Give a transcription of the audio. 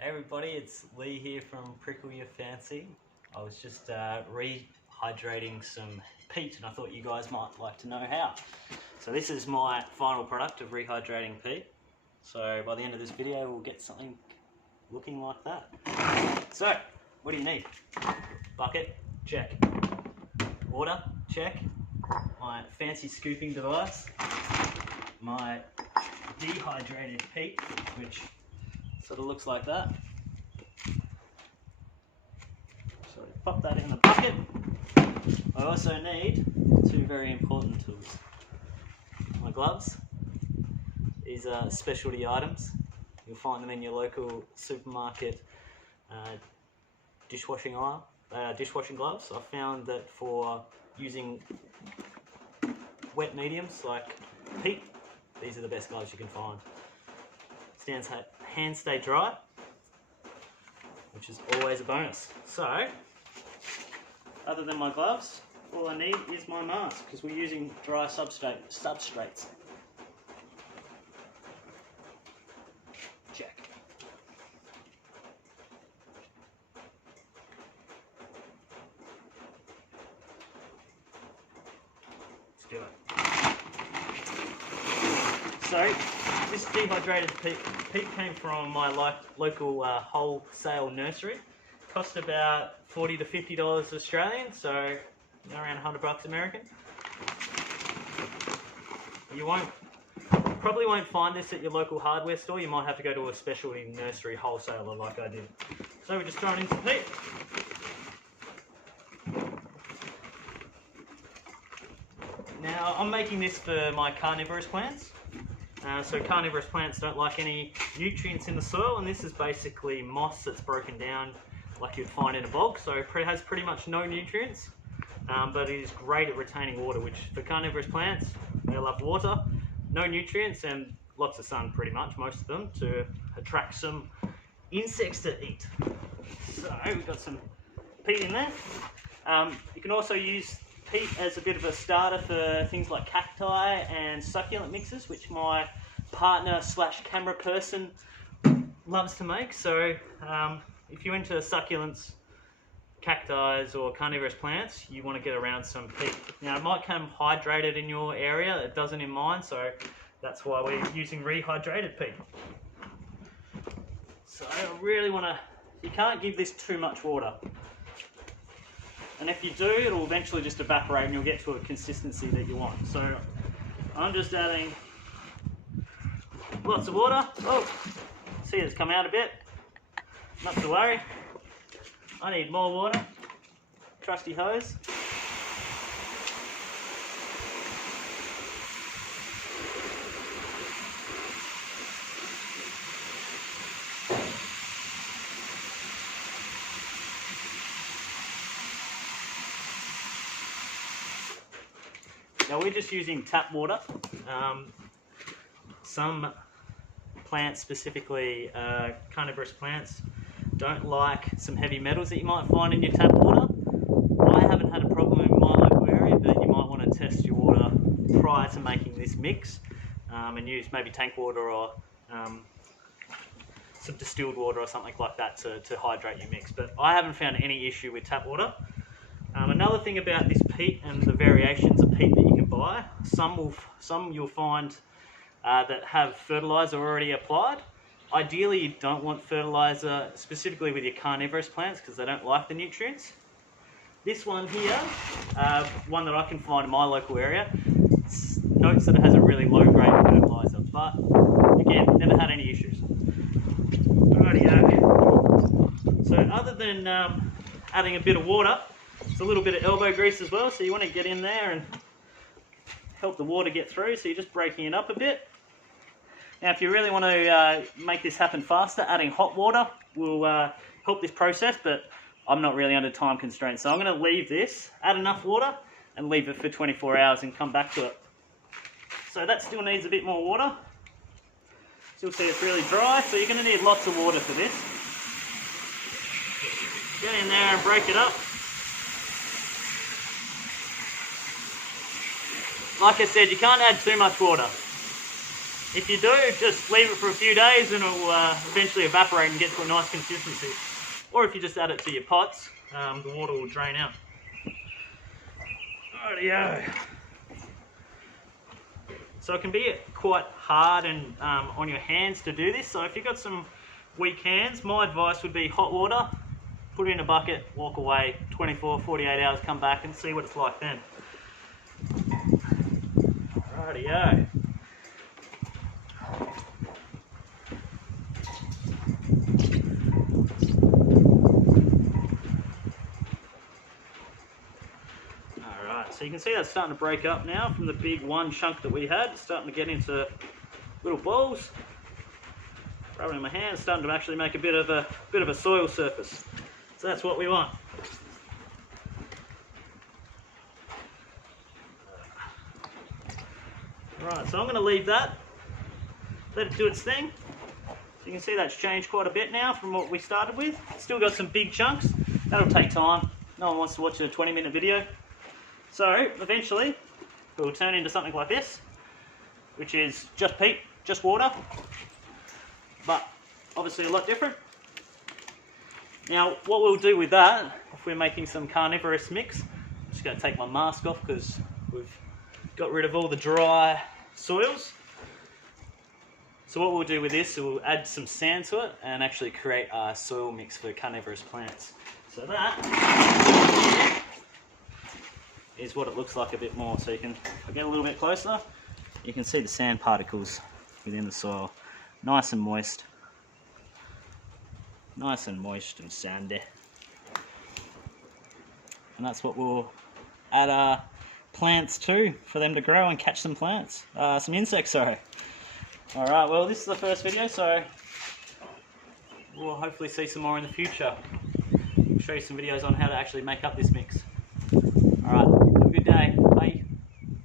Hey everybody, it's Leigh here from Prickle Your Fancy. I was just rehydrating some peat and I thought you guys might like to know how. So this is my final product of rehydrating peat. So by the end of this video we'll get something looking like that. So, what do you need? Bucket, check. Water, check. My fancy scooping device. My dehydrated peat, which sort of looks like that. So pop that in the bucket. I also need two very important tools. My gloves. These are specialty items. You'll find them in your local supermarket dishwashing gloves. I found that for using wet mediums like peat, these are the best gloves you can find. Hands stay dry, which is always a bonus. So, other than my gloves, all I need is my mask because we're using dry substrates. Check. Let's do it. So, this dehydrated peat came from my local wholesale nursery. Cost about $40 to $50 Australian, so around $100 American. You probably won't find this at your local hardware store. You might have to go to a specialty nursery wholesaler like I did. So we're just throwing in some peat. Now I'm making this for my carnivorous plants. So carnivorous plants don't like any nutrients in the soil, and this is basically moss that's broken down like you'd find in a bog, so it has pretty much no nutrients, but it is great at retaining water, which for carnivorous plants, they love water, no nutrients, and lots of sun pretty much, most of them, to attract some insects to eat. So we've got some peat in there. You can also use peat as a bit of a starter for things like cacti and succulent mixes, which my partner / camera person loves to make. So if you're into succulents, cacti or carnivorous plants, you want to get around some peat. Now it might come hydrated in your area, it doesn't in mine, so that's why we're using rehydrated peat. So I really want to, you can't give this too much water. And if you do, it'll eventually just evaporate and you'll get to a consistency that you want. So I'm just adding lots of water. Oh, see it's come out a bit. Not to worry. I need more water. Trusty hose. Now we're just using tap water. Some plants, specifically carnivorous plants, don't like some heavy metals that you might find in your tap water. I haven't had a problem in my local area, but you might want to test your water prior to making this mix and use maybe tank water or some distilled water or something like that to hydrate your mix. But I haven't found any issue with tap water. Another thing about this peat and the variations of peat that you can buy, some you'll find that have fertilizer already applied. Ideally you don't want fertilizer specifically with your carnivorous plants because they don't like the nutrients. This one here, one that I can find in my local area, notes that it has a really low grade fertilizer, but again, never had any issues. Alrighty, so other than adding a bit of water, it's a little bit of elbow grease as well, so you want to get in there and help the water get through, so you're just breaking it up a bit. Now if you really want to make this happen faster, adding hot water will help this process, but I'm not really under time constraints, so I'm going to leave this, add enough water and leave it for 24 hours and come back to it. So that still needs a bit more water. Still see it's really dry, so you're going to need lots of water for this. Get in there and break it up. Like I said, you can't add too much water. If you do, just leave it for a few days and it'll eventually evaporate and get to a nice consistency. Or if you just add it to your pots, the water will drain out. Rightio. So it can be quite hard and on your hands to do this. So if you've got some weak hands, my advice would be hot water, put it in a bucket, walk away, 24, 48 hours, come back and see what it's like then. Rightio. So you can see that's starting to break up now from the big one chunk that we had. It's starting to get into little balls. Rubbing in my hand, starting to actually make a bit of a soil surface. So that's what we want. Right, so I'm going to leave that. Let it do its thing. So you can see that's changed quite a bit now from what we started with. Still got some big chunks. That'll take time. No one wants to watch a 20-minute video. So eventually it will turn into something like this, which is just peat, just water, but obviously a lot different. Now what we'll do with that, if we're making some carnivorous mix, I'm just going to take my mask off because we've got rid of all the dry soils. So what we'll do with this, we'll add some sand to it and actually create a soil mix for carnivorous plants. So that is what it looks like a bit more. So you can, if I get a little bit closer, you can see the sand particles within the soil. Nice and moist. Nice and moist and sandy. And that's what we'll add our plants to, for them to grow and catch some plants. Some insects, sorry. Alright, well this is the first video, so we'll hopefully see some more in the future. I'll show you some videos on how to actually make up this mix. Alright.